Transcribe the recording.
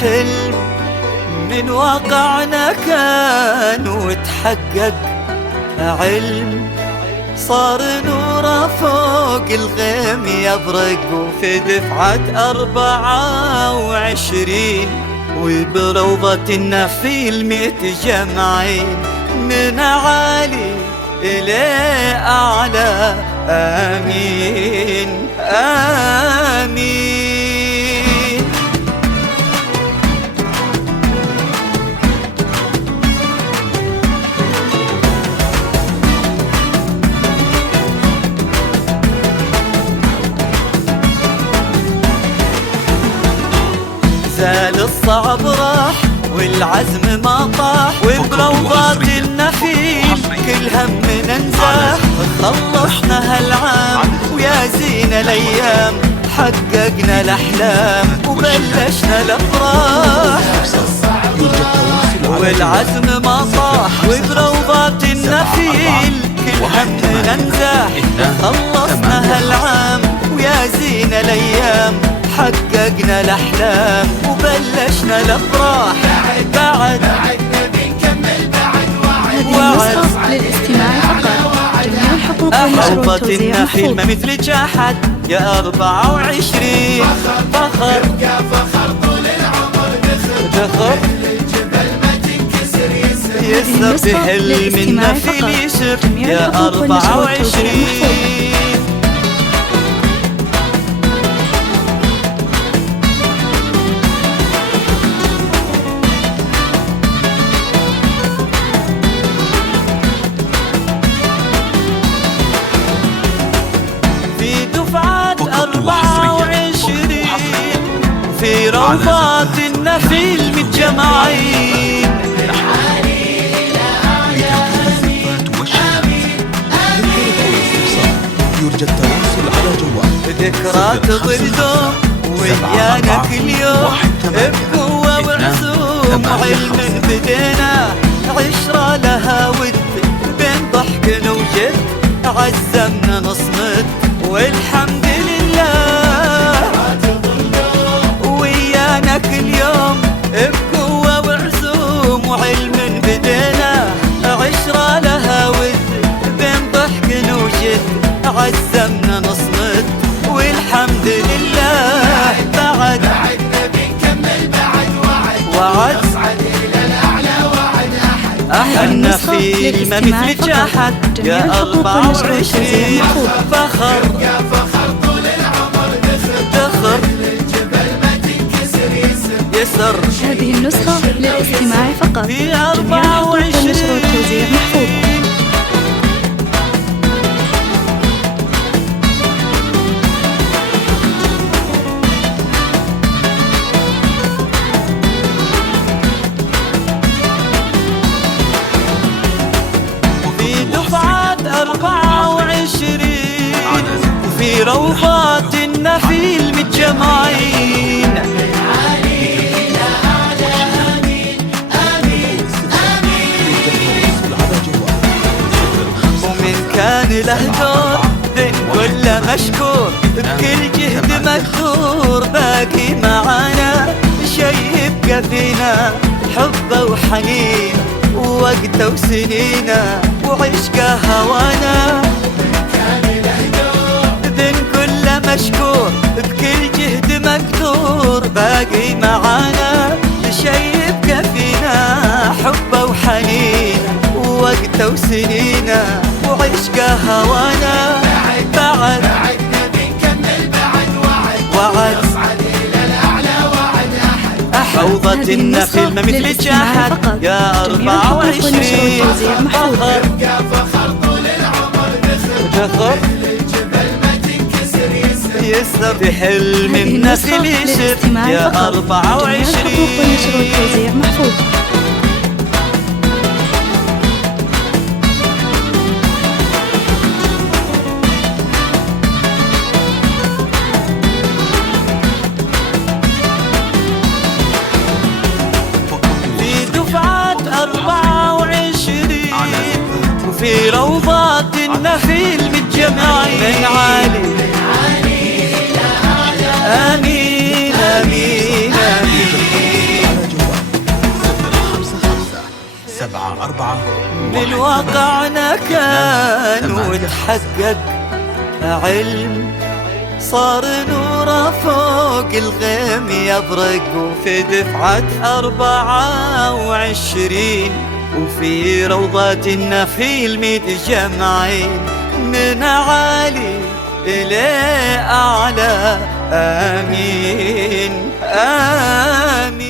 حلم من واقعنا كان وتحقق، علم صار نوره فوق الغيم يبرق، وفي دفعة 24 وبروضة النخيل متجمعين من عالي إلى أعلى. آمين آمين. زال الصعب راح والعزم ما طاح، وبروضات النخيل كل همنا نزاح. خلصنا هالعام ويا زين الايام، حققنا الاحلام وبلشنا الافراح. والعزم ما طاح وبروضات النخيل كل همنا نزاح. خلصنا هالعام ويا زين الايام، حققنا الأحلام وبلشنا الأفراح. بعد نبي نكمل بعد وعد. النسخة للاستماع فقط. جميع الحقوق والنشر والتوزيع النخيل ما مثلك أحد يا 24. فخر يا فخر طول العمر دخل الجبل ما تنكسر يسر بحلم النخيل يسر يا 24. في روضات النخيل متجمعين يرجى التواصل على جوال ذكرى تظل دوم ويانا كل يوم، بقوة وعزوم وعلم بدينا. عشرة لها ود بين ضحك وجد، عزمنا نصمد والحمد لله. ويانا كل يوم بقوة وعزوم وعلم بدينا. عشرة لها ود بين ضحك وجد، عزمنا نصمد والحمد لله. بعد نبي نكمل بعد وعد نصعد إلى الأعلى وعد أحد. النخيل ما مثلك أحد يا 24. فخر يا فخر طول العمر دخل الجبل ما تنكسر يسر. هذه النسخة للاستماع فقط. في جميع الحقوق والنشر والتوزيع محفوظة. في روضات النخيل متجمعين ومن كان له دور كل مشكور، بكل جهد مكثور باقي معانا. شي يبقى فينا حبه وحنين ووقته وسنينه وعشقه هوانا. مشكور بكل جهد مكثور باقي معانا. شي يبقى فينا حبه وحنين ووقته وسنينه وعشقه هوانا. بعد نبي نكمل بعد وعد نصعد إلى الأعلى وعد أحد. روضة النخيل ما مثلك أحد يا 24. محفوظة. يا فخر طول العمر دخل يسر بحلم النخيل يسر يا 24. الحقوق والنشر والتوزيع محفوظة. في دفعة 24 وفي روضات النخيل متجمعين من عالي. آمين آمين آمين. واحد. من واقعنا كان ثمانية. وتحقق علم، صار نوره فوق الغيم يبرق، وفي دفعة 24 وفي روضة النخيل متجمعين، من عالي إلى أعلى. آمين آمين.